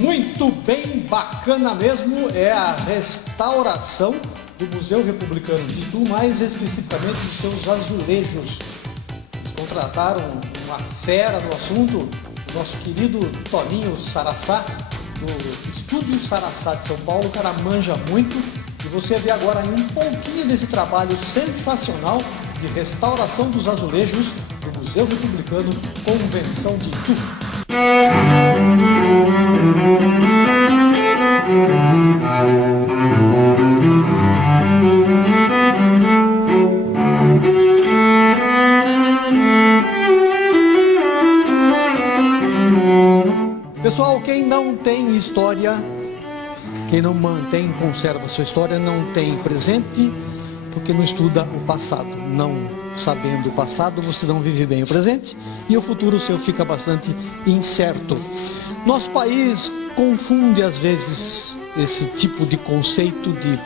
Muito bem, bacana mesmo, é a restauração do Museu Republicano de Itu, mais especificamente dos seus azulejos. Eles contrataram uma fera do assunto, o nosso querido Toninho Sarassá, do Estúdio Sarassá de São Paulo. O cara manja muito e você vê agora um pouquinho desse trabalho sensacional de restauração dos azulejos do Museu Republicano Convenção de Itu. Pessoal, quem não tem história, quem não mantém, conserva sua história, não tem presente, porque não estuda o passado. Não sabendo o passado, você não vive bem o presente e o futuro seu fica bastante incerto. Nosso país confunde às vezes esse tipo de conceito de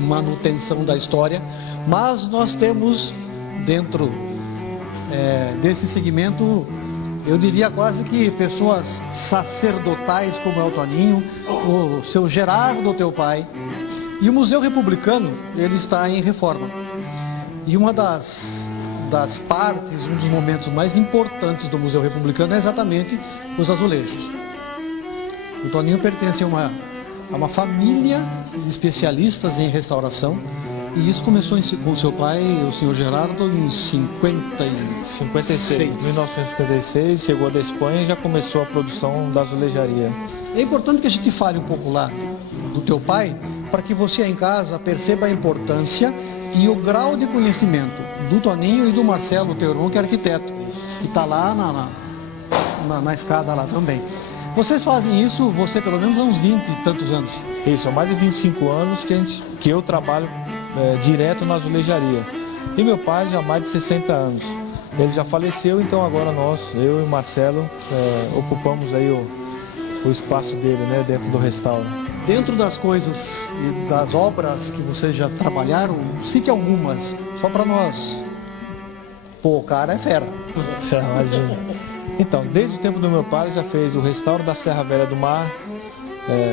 manutenção da história, mas nós temos dentro desse segmento, eu diria quase que pessoas sacerdotais como é o Toninho, o seu Gerardo, o teu pai. E o Museu Republicano, ele está em reforma. E uma das partes, um dos momentos mais importantes do Museu Republicano é exatamente os azulejos. O Toninho pertence a uma família de especialistas em restauração. E isso começou com seu pai, o senhor Gerardo, em 1956, chegou da Espanha e já começou a produção da azulejaria. É importante que a gente fale um pouco lá do teu pai, para que você em casa perceba a importância e o grau de conhecimento do Toninho e do Marcelo, teu irmão, que é arquiteto, que está lá na escada lá também. Vocês fazem isso, você pelo menos há uns 20 e tantos anos? Isso, há mais de 25 anos que eu trabalho direto na azulejaria. E meu pai já há mais de 60 anos. Ele já faleceu, então agora eu e o Marcelo ocupamos aí o espaço dele, né, dentro do restauro. Dentro das coisas e das obras que vocês já trabalharam, cite algumas, só para nós. Pô, o cara é fera. Você imagina. Então, desde o tempo do meu pai, já fez o restauro da Serra Velha do Mar,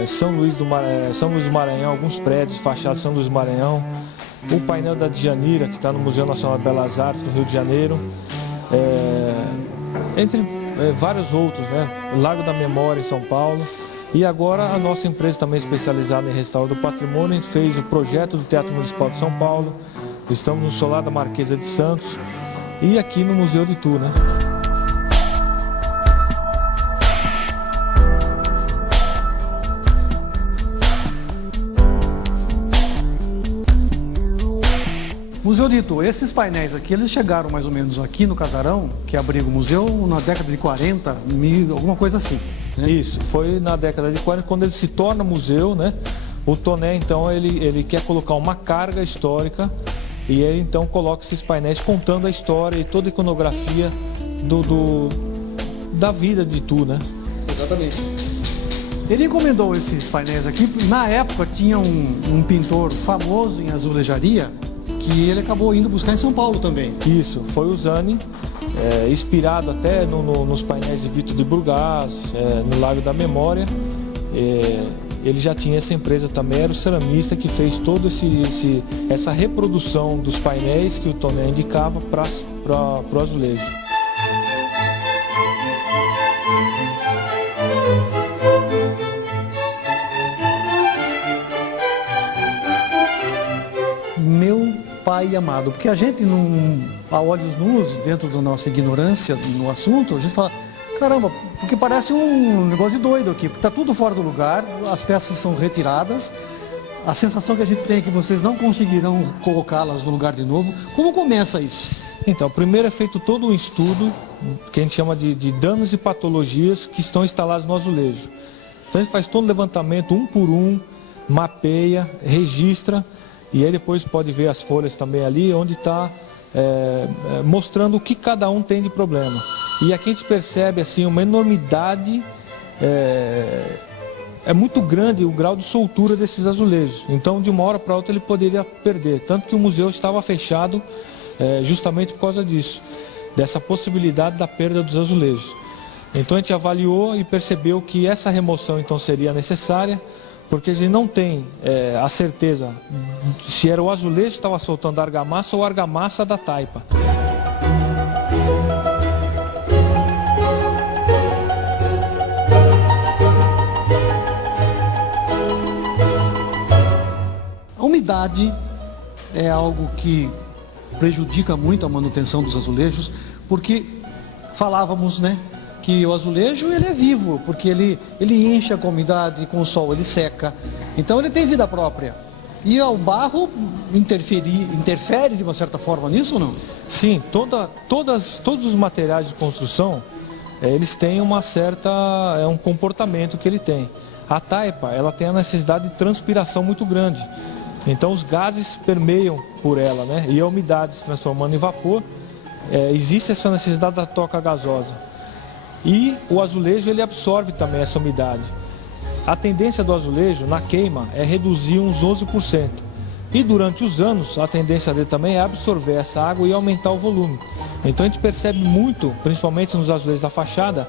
São Luís do Maranhão, alguns prédios, fachada São Luís do Maranhão, o painel da Djanira, que está no Museu Nacional de Belas Artes do Rio de Janeiro, entre vários outros, né? O Lago da Memória em São Paulo. E agora a nossa empresa também especializada em restauro do patrimônio fez o projeto do Teatro Municipal de São Paulo. Estamos no Solar da Marquesa de Santos e aqui no Museu de Itu, né? Museu de Itu, esses painéis aqui, eles chegaram mais ou menos aqui no casarão, que abriga o museu, na década de 40, alguma coisa assim, né? Isso, foi na década de 40, quando ele se torna museu, né? O Toné, então, ele quer colocar uma carga histórica e ele, então, coloca esses painéis contando a história e toda a iconografia da vida de Itu, né? Exatamente. Ele encomendou esses painéis aqui, na época tinha um pintor famoso em azulejaria, que ele acabou indo buscar em São Paulo também. Isso, foi o Zani, inspirado até nos painéis de Vitor de Burgaz, no Lago da Memória. Ele já tinha essa empresa também, era o ceramista que fez toda essa reprodução dos painéis que o Toné indicava para o azulejo. Pai amado, porque a gente não, a olhos nus, dentro da nossa ignorância no assunto, a gente fala, caramba, porque parece um negócio de doido aqui, porque tá tudo fora do lugar, as peças são retiradas, a sensação que a gente tem é que vocês não conseguirão colocá-las no lugar de novo. Como começa isso? Então, primeiro é feito todo um estudo, que a gente chama de danos e patologias que estão instalados no azulejo. Então a gente faz todo o levantamento, um por um, mapeia, registra, e aí depois pode ver as folhas também ali, onde está mostrando o que cada um tem de problema. E aqui a gente percebe assim, uma enormidade, é muito grande o grau de soltura desses azulejos. Então de uma hora para outra ele poderia perder. Tanto que o museu estava fechado justamente por causa disso, dessa possibilidade da perda dos azulejos. Então a gente avaliou e percebeu que essa remoção então seria necessária, porque a gente não tem a certeza se era o azulejo que estava soltando a argamassa ou a argamassa da taipa. A umidade é algo que prejudica muito a manutenção dos azulejos, porque falávamos, né, que o azulejo ele é vivo, porque ele enche com a umidade, com o sol ele seca, então ele tem vida própria. E o barro interfere de uma certa forma nisso ou não? Sim, todos os materiais de construção, eles têm um comportamento que ele tem. A taipa, ela tem a necessidade de transpiração muito grande. Então os gases permeiam por ela, né? E a umidade se transformando em vapor, existe essa necessidade da troca gasosa. E o azulejo ele absorve também essa umidade. A tendência do azulejo na queima é reduzir uns 11%. E durante os anos a tendência dele também é absorver essa água e aumentar o volume. Então a gente percebe muito, principalmente nos azulejos da fachada,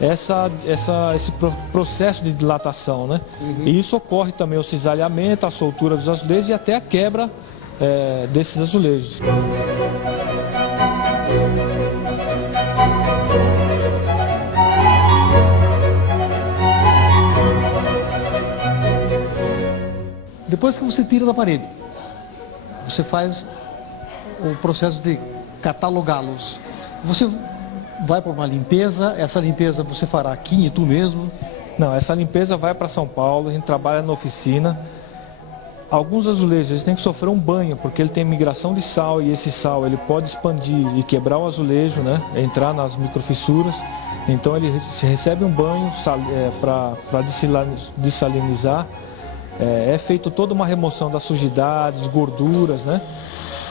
esse processo de dilatação, né? E isso ocorre também o cisalhamento, a soltura dos azulejos e até a quebra desses azulejos. Depois que você tira da parede, você faz o processo de catalogá-los. Você vai para uma limpeza, essa limpeza você fará aqui em Itu mesmo? Não, essa limpeza vai para São Paulo, a gente trabalha na oficina. Alguns azulejos eles têm que sofrer um banho, porque ele tem migração de sal e esse sal ele pode expandir e quebrar o azulejo, né? Entrar nas microfissuras. Então ele recebe um banho para dessalinizar. É feito toda uma remoção das sujidades, gorduras, né?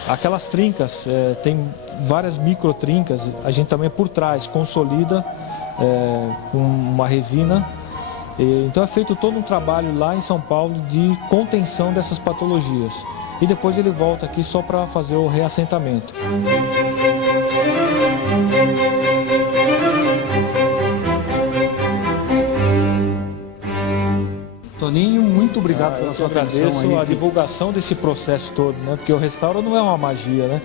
Aquelas trincas, tem várias micro trincas, a gente também por trás consolida com uma resina. Então é feito todo um trabalho lá em São Paulo de contenção dessas patologias. E depois ele volta aqui só para fazer o reassentamento. Toninho, muito obrigado pela sua atenção. Eu agradeço a divulgação desse processo todo, né? Porque o restauro não é uma magia, né?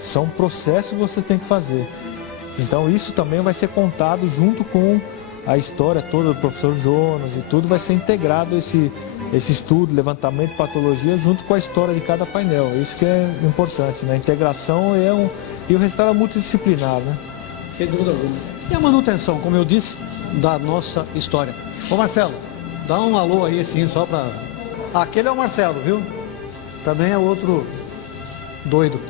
São processos que você tem que fazer. Então isso também vai ser contado junto com a história toda do professor Jonas e tudo vai ser integrado esse estudo, levantamento de patologia junto com a história de cada painel. Isso que é importante, né? A integração e o restauro é multidisciplinar, né? Sem dúvida alguma. E a manutenção, como eu disse, da nossa história. Ô Marcelo, dá um alô aí assim, só para... Aquele é o Marcelo, viu? Também é outro doido.